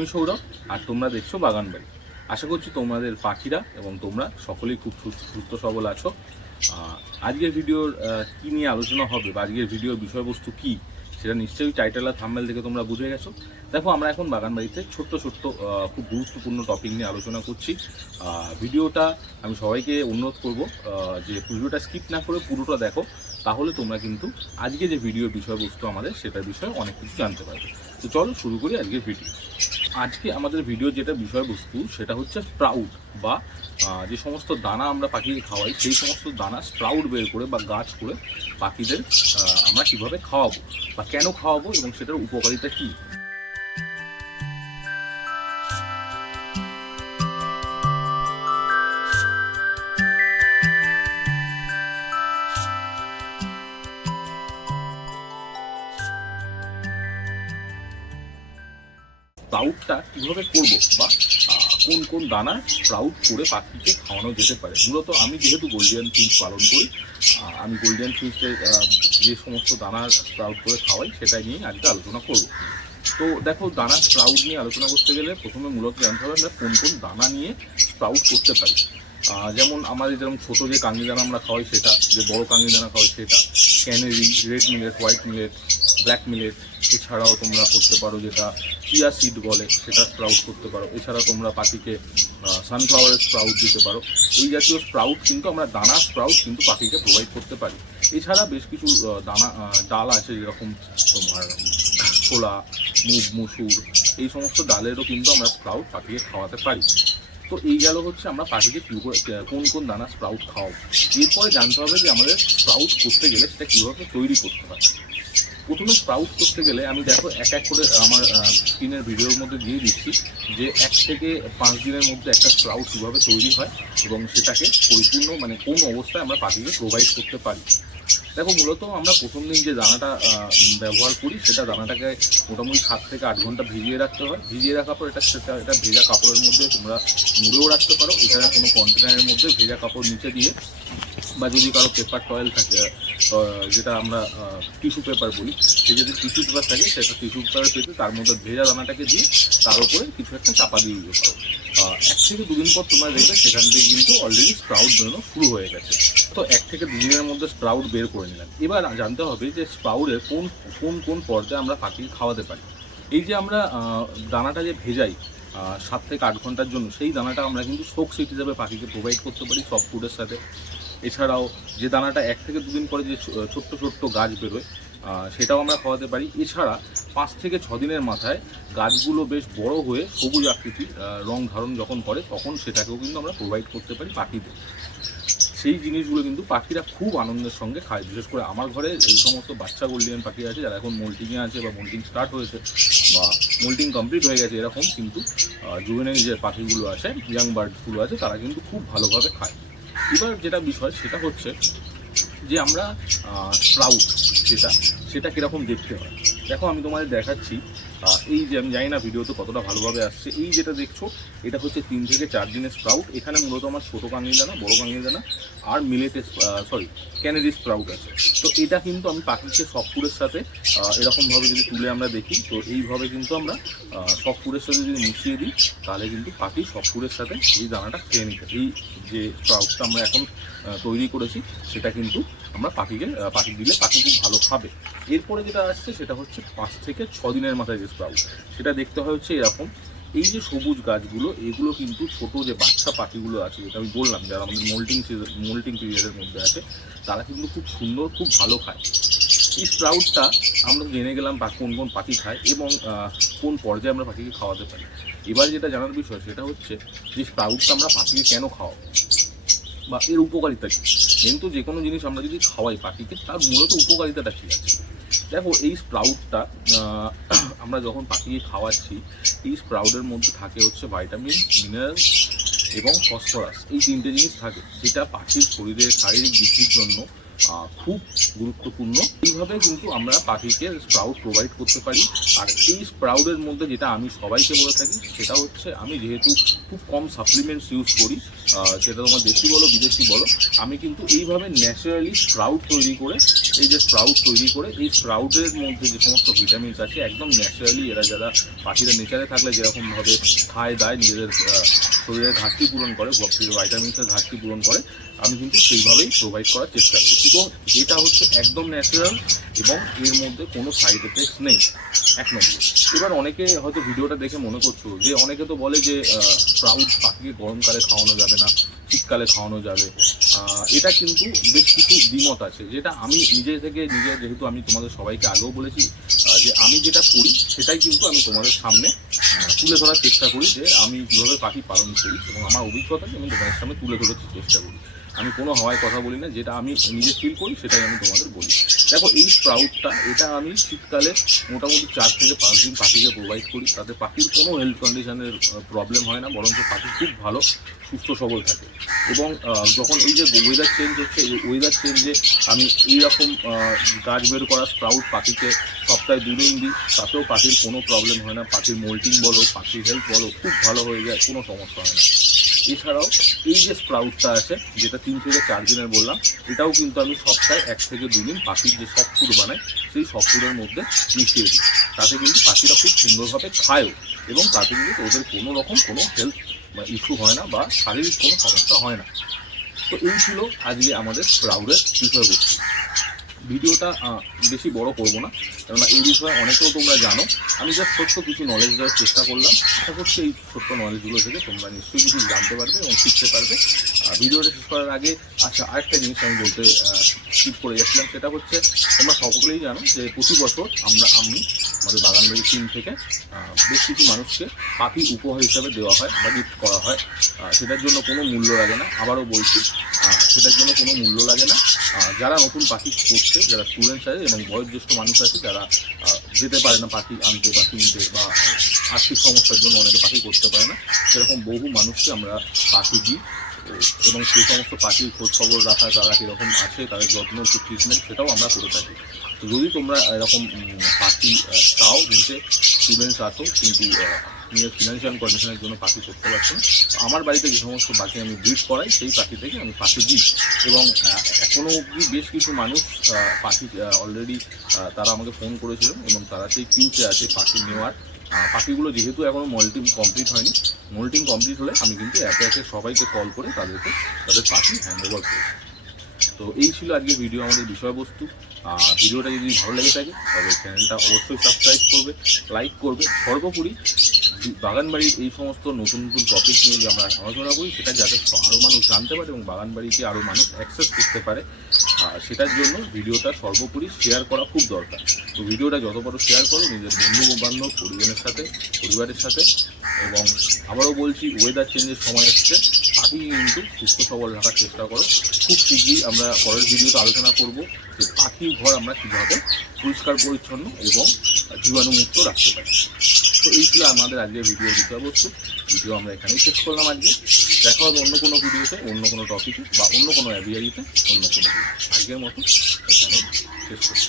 আমি সৌরভ, আর তোমরা দেখছ বাগান বাড়ি। আশা করছি তোমাদের পাখিরা এবং তোমরা সকলেই খুব সুস্থ সবল আছো। আজকের ভিডিওর কি নিয়ে আলোচনা হবে বা আজকের ভিডিওর বিষয়বস্তু কি, সেটা নিশ্চয়ই টাইটেল আর থাম্বেল থেকে তোমরা বুঝে গেছো। দেখো, আমরা এখন বাগান বাড়িতে ছোট্ট ছোট্ট খুব গুরুত্বপূর্ণ টপিক নিয়ে আলোচনা করছি। ভিডিওটা আমি সবাইকে অনুরোধ করব যে ভিডিওটা স্কিপ না করে পুরোটা দেখো। তাহলে তোমরা কিন্তু আজকে যে ভিডিওর বিষয়বস্তু আমাদের, সেটার বিষয়ে অনেক কিছু জানতে পারবে। তো চলো শুরু করি আজকের ভিডিও আজকে আমাদের ভিডিও যেটা বিষয়বস্তু, সেটা হচ্ছে স্প্রাউট বা যে সমস্ত দানা আমরা পাখিকে খাওয়াই, সেই সমস্ত দানা স্প্রাউট বের করে বা গাছ করে পাখিদের আমরা কীভাবে খাওয়াবো বা কেন খাওয়াবো এবং সেটার উপকারিতা কী? স্প্রাউটটা কীভাবে করব? বা কোন কোন দানা স্প্রাউট করে পাখিকে খাওয়ানো যেতে পারে? মূলত আমি যেহেতু গোল্ডিয়ান ফিন্স পালন করি আমি গোল্ডিয়ান ফিন্সের যে সমস্ত দানা স্প্রাউট করে খাওয়াই, সেটাই নিয়ে আজকে আলোচনা করব। তো দেখো, দানা স্প্রাউট নিয়ে আলোচনা করতে গেলে প্রথমে মূলত জানতে হবে আমরা কোন কোন দানা নিয়ে স্প্রাউট করতে পারি। যেমন আমাদের যেরকম ছোটো যে কাঙ্গি দানা আমরা খাওয়াই সেটা, যে বড় কাঙ্গি দানা খাওয়াই সেটা canary red millet white millet black millet এছাড়াও তোমরা করতে পারো যেটা চিয়া সিড বলে, সেটা স্প্রাউট করতে পারো। এছাড়া তোমরা পাখিকে সানফ্লাওয়ারের স্প্রাউট দিতে পারো। এই জাতীয় স্প্রাউট কিন্তু আমরা দানা স্প্রাউট কিন্তু পাখিকে প্রোভাইড করতে পারি। এছাড়া বেশ কিছু দানা ডাল আছে যেরকম তোমার ছোলা, মুগ, মুসুর, এই সমস্ত ডালেরও কিন্তু আমরা স্প্রাউট পাখিকে খাওয়াতে পারি। তো এই গেল হচ্ছে আমরা পাখিকে কোন কোন দানা স্প্রাউট খাওয়াবো। এরপরে জানতে হবে যে আমাদের স্প্রাউট করতে গেলে সেটা কীভাবে তৈরি করতে হয়। প্রথমে স্প্রাউট করতে গেলে আমি দেখো এক এক করে আমার স্ক্রিনের ভিডিওর মধ্যে দিয়ে দিচ্ছি যে এক থেকে পাঁচ দিনের মধ্যে একটা স্প্রাউট কীভাবে তৈরি হয় এবং সেটাকে পরিপূর্ণ মানে কোন অবস্থায় আমরা পাখিকে প্রোভাইড করতে পারি। দেখো, মূলত আমরা প্রথম দিন যে দানাটা ব্যবহার করি, সেটা দানাটাকে মোটামুটি সাত থেকে আট ঘণ্টা ভিজিয়ে রাখতে হয়। ভিজিয়ে রাখার পর এটা সেটা, এটা ভেজা কাপড়ের মধ্যে তোমরা মুড়েও রাখতে পারো। এছাড়া কোনো কন্টেনারের মধ্যে ভেজা কাপড় নিচে দিয়ে, বা যদি কারও পেপার টয়েল থাকে যেটা আমরা টিস্যু পেপার বলি, সে যদি টিস্যু পেপার থাকে, সেটা টিস্যু পেপার পেতে তার মধ্যে ভেজা দানাটাকে দিয়ে তার উপরে কিছু একটা চাপা দিয়ে দিতে পারো। থেকে দুদিন পর তোমরা দেখবে সেখান থেকে কিন্তু অলরেডি স্প্রাউট বেরোনো শুরু হয়ে গেছে। তো এক থেকে দুদিনের মধ্যে স্প্রাউট বের করে নিলাম। এবার জানতে হবে যে স্প্রাউটের কোন কোন কোন পর্যায়ে আমরা পাখিকে খাওয়াতে পারি। এই যে আমরা দানাটা যে ভেজাই সাত থেকে আট ঘণ্টার জন্য, সেই দানাটা আমরা কিন্তু শোক সিট হিসাবে পাখিকে প্রোভাইড করতে পারি সব ফুডের সাথে। এছাড়াও যে দানাটা এক থেকে দুদিন পরে যে ছোট্ট ছোট্ট গাছ বেরোয় সেটাও আমরা খাওয়াতে পারি। এছাড়া পাঁচ থেকে ছ দিনের মাথায় গাছগুলো বেশ বড় হয়ে সবুজ আকৃতির আহ, রং ধারণ যখন করে তখন সেটাকেও কিন্তু আমরা প্রোভাইড করতে পারি পাখিদের। সেই জিনিসগুলো কিন্তু পাখিরা খুব আনন্দের সঙ্গে খায়। বিশেষ করে আমার ঘরে এই সমস্ত বাচ্চা গোল্ডিয়ান পাখি আছে যারা এখন মোল্টিংয়ে আছে বা মোল্টিং স্টার্ট হয়েছে বা মোল্টিং কমপ্লিট হয়ে গেছে এরকম কিন্তু জুভেনাইল যে পাখিগুলো আছে ইয়াং বার্ডসগুলো আছে তারা কিন্তু খুব ভালোভাবে খায়। এবার যেটা বিষয় সেটা হচ্ছে যে আমরা স্প্রাউট যেটা সেটা কীরকম দেখতে হয়। দেখো, আমি তোমাদের দেখাচ্ছি এই যে আমি জানি না ভিডিওতে কতটা ভালোভাবে আসছে। এই যেটা দেখছ, এটা হচ্ছে তিন থেকে চার দিনের স্প্রাউট এখানে মূলত আমার ছোটো কাঙ্গি দানা, বড়ো কাঙ্গি দানা আর মিলেটের সরি ক্যানেডি স্প্রাউট আছে। তো এটা কিন্তু আমি পাখিকে সফটফুডের সাথে এরকমভাবে যদি তুলে আমরা দেখি, তো এইভাবে কিন্তু আমরা সফটফুডের সাথে যদি মিশিয়ে দিই, তাহলে কিন্তু পাখি সফটফুডের সাথে এই দানাটা খেয়ে নিতে এই যে স্প্রাউটটা আমরা এখন তৈরি করেছি, সেটা কিন্তু আমরা পাখিকে পাখি দিলে পাখি খুব ভালো খাবে। এরপরে যেটা আসছে, সেটা হচ্ছে পাঁচ থেকে ছ দিনের মাথায় যে স্প্রাউট সেটা দেখতে হয় হচ্ছে এরকম। এই যে সবুজ গাছগুলো, এগুলো কিন্তু ছোট যে বাচ্চা পাখিগুলো আছে, যেটা আমি বললাম, যারা আমাদের মোল্টিং মোল্টিং পিরিয়ডের মধ্যে আছে, তারা কিন্তু খুব সুন্দর, খুব ভালো খায়। এই স্প্রাউটটা আমরা জেনে গেলাম বা কোন কোন পাখি খায় এবং কোন পর্যায়ে আমরা পাখিকে খাওয়াতে পারি। এবার যেটা জানার বিষয়, সেটা হচ্ছে যে স্প্রাউটটা আমরা পাখিকে কেন খাওয়াবো? বা এর উপকারিতা কী? কিন্তু যে কোনো জিনিস আমরা যদি খাওয়াই পাখিকে, তার মূলত উপকারিতাটা কী আছে? দেখো এই স্প্রাউটটা আমরা যখন পাখিকে খাওয়াচ্ছি, এই স্প্রাউটের মধ্যে থাকে হচ্ছে ভাইটামিন মিনারেলস এবং ফসফরাস। এই তিনটে জিনিস থাকে। যেটা পাখির শরীরের শারীরিক বৃদ্ধির জন্য খুব গুরুত্বপূর্ণ। এইভাবে কিন্তু আমরা পাখিকে স্প্রাউড প্রোভাইড করতে পারি। আর এই স্প্রাউডের মধ্যে যেটা আমি সবাইকে বলে থাকি, সেটা হচ্ছে আমি যেহেতু খুব কম সাপ্লিমেন্টস ইউজ করি সেটা তোমার দেশি বলো, বিদেশি বলো, আমি কিন্তু এইভাবে ন্যাচারালি স্প্রাউট তৈরি করে, এই যে স্প্রাউট তৈরি করে, এই স্প্রাউটের মধ্যে যে সমস্ত ভিটামিনস আছে, একদম ন্যাচারালি এরা যারা পাখিরা নেচারে থাকলে যেরকমভাবে খায়, দায়, নিজেদের শরীরের ঘাটতি পূরণ করে ভাইটামিনসের ঘাটতি পূরণ করে, আমি কিন্তু সেইভাবেই প্রোভাইড করার চেষ্টা করছি। তো এটা হচ্ছে একদম ন্যাচারাল এবং এর মধ্যে কোনো সাইড এফেক্টস নেই। এক নম্বর। এবার অনেকে হয়তো ভিডিওটা দেখে মনে করছ যে অনেকে তো বলে যে স্প্রাউট পাখিকে গরমকালে খাওয়ানো যাবে না, শীতকালে খাওয়ানো যাবে। এটা কিন্তু বেশ কিছু দ্বিমত আছে। যেটা আমি নিজে থেকে, নিজে যেহেতু আমি তোমাদের সবাইকে আগেও বলেছি যে আমি যেটা করি, সেটাই কিন্তু আমি তোমাদের সামনে তুলে ধরার চেষ্টা করি যে আমি কীভাবে পাখি পালন করি এবং আমার অভিজ্ঞতা আমি দোকানের সামনে তুলে ধরার চেষ্টা করি। আমি কোনো হওয়ায় কথা বলি না, যেটা আমি নিজে ফিল করি, সেটাই আমি তোমাদের বলি। দেখো, এই স্প্রাউটটা এটা আমি শীতকালে মোটামুটি চার থেকে পাঁচ দিন পাখিকে প্রোভাইড করি। তাতে পাখির কোনো হেলথ কন্ডিশনের প্রবলেম হয় না, বরঞ্চ পাখি খুব ভালো, সুস্থ, সবল থাকে। এবং যখন এই যে ওয়েদার চেঞ্জ হচ্ছে, এই ওয়েদার চেঞ্জে আমি এইরকম গাছ বের করা স্প্রাউট পাখিকে সপ্তাহে দুদিন দিই, তাতেও পাখির কোনো প্রবলেম হয় না। পাখির মোল্টিং বলো, পাখির হেলথ বলো, খুব ভালো হয়ে যায়, কোনো সমস্যা হয় না। এছাড়াও এই যে স্প্রাউটটা আছে, যেটা তিন থেকে চার দিনের বললাম, এটাও কিন্তু আমি সপ্তাহে এক থেকে দুদিন পাখির যে সব ফুড বানাই, সেই সব ফুডের মধ্যে মিশিয়ে দিই। তাতে কিন্তু পাখিরা খুব সুন্দরভাবে খায়ও এবং তাতে কিন্তু ওদের কোনো রকম কোনো হেলথ বা ইস্যু হয় না বা শারীরিক কোনো সমস্যা হয় না। তো এই ছিল আজকে আমাদের স্প্রাউটের বিষয়বস্তু। ভিডিওটা বেশি বড় করব না, কেননা এই বিষয়ে অনেকেও তোমরা জানো। আমি জাস্ট ছোট্ট কিছু নলেজ দেওয়ার চেষ্টা করলাম। আশা করছি এই ছোট্ট নলেজগুলো থেকে তোমরা নিশ্চয়ই কিছু জানতে পারবে এবং শিখতে পারবে। আর ভিডিওটা শেষ করার আগে আচ্ছা আরেকটা জিনিস আমি বলতে স্কিপ করে যাচ্ছিলাম, সেটা হচ্ছে, তোমরা সকলেই জানো যে প্রতি বছর আমরা, আমি আমাদের বাগানবাড়ির টিম থেকে বেশ কিছু মানুষকে পাখি উপহার হিসাবে দেওয়া হয় বা গিফট করা হয়। সেটার জন্য কোনো মূল্য লাগে না, আবারও বলছি সেটার জন্য কোনো মূল্য লাগে না। যারা নতুন পাখি করছে যারা স্টুডেন্টস আছে এবং বয়োজ্যেষ্ঠ মানুষ আছে, যারা যেতে পারে না পাখি আনতে বা কিনতে বা আর্থিক সমস্যার জন্য অনেকে পাখি করতে পারে না, সেরকম বহু মানুষকে আমরা পাখি দিই। এবং সেই সমস্ত পাখির খোঁজ খবর রাখা তারা কীরকম আছে, তাদের যত্ন ট্রিটমেন্ট সেটাও আমরা করে থাকি। তো যদি তোমরা এরকম পাখি চাও নিতে স্টুডেন্টস আসো কিন্তু নিজের ফিনান্সিয়াল কন্ডিশনের জন্য পাখি করতে পারছ না তো আমার বাড়িতে যে সমস্ত পাখি আমি ব্রিড করাই সেই পাখি থেকে আমি পাখি দিই। এবং আহ, এখনও অবধি বেশ কিছু মানুষ পাখি অলরেডি তারা আমাকে ফোন করেছিল এবং তারা সেই কিউতে আছে পাখি নেওয়ার। পাখিগুলো যেহেতু এখনও মল্টিং কমপ্লিট হয়নি মল্টিং কমপ্লিট হলে আমি কিন্তু একে একে সবাইকে কল করে তাদেরকে তাদের পাখি হ্যান্ড ওভার করব তো এই ছিল আজকে ভিডিও আমাদের বিষয়বস্তু। আর ভিডিওটা যদি ভালো লেগে থাকে তবে চ্যানেলটা অবশ্যই সাবস্ক্রাইব করবে লাইক করবে। সর্বোপরি বাগানবাড়ির এই সমস্ত নতুন নতুন টপিক নিয়ে যে আমরা আলোচনা করি, সেটা যাতে আরও মানুষ জানতে পারে এবং বাগানবাড়িকে আরও মানুষ অ্যাক্সেস করতে পারে, আর সেটার জন্য ভিডিওটা সর্বোপরি শেয়ার করা খুব দরকার। তো ভিডিওটা যত বড় শেয়ার করো, নিজের বন্ধু বান্ধব, পরিজনের সাথে, পরিবারের সাথে। এবং আবারও বলছি ওয়েদার চেঞ্জের সময় এসছে। পাখি কিন্তু সুস্থ সবল রাখার চেষ্টা করো। খুব শীঘ্রই আমরা পরের ভিডিওতে আলোচনা করব যে পাখির ঘর আমরা কীভাবে পরিষ্কার, পরিচ্ছন্ন এবং জীবাণুমুক্ত রাখতে পারি। তো এই ছিল আমাদের আজকের ভিডিও বিষয়বস্তু। ভিডিও আমরা এখানেই শেষ করলাম আজকে। দেখা হবে অন্য কোনো ভিডিওতে, অন্য কোনো টপিকে বা অন্য কোনো অ্যাভিয়ারিতে অন্য কোনো। আজকের মতো এখানে শেষ করছি।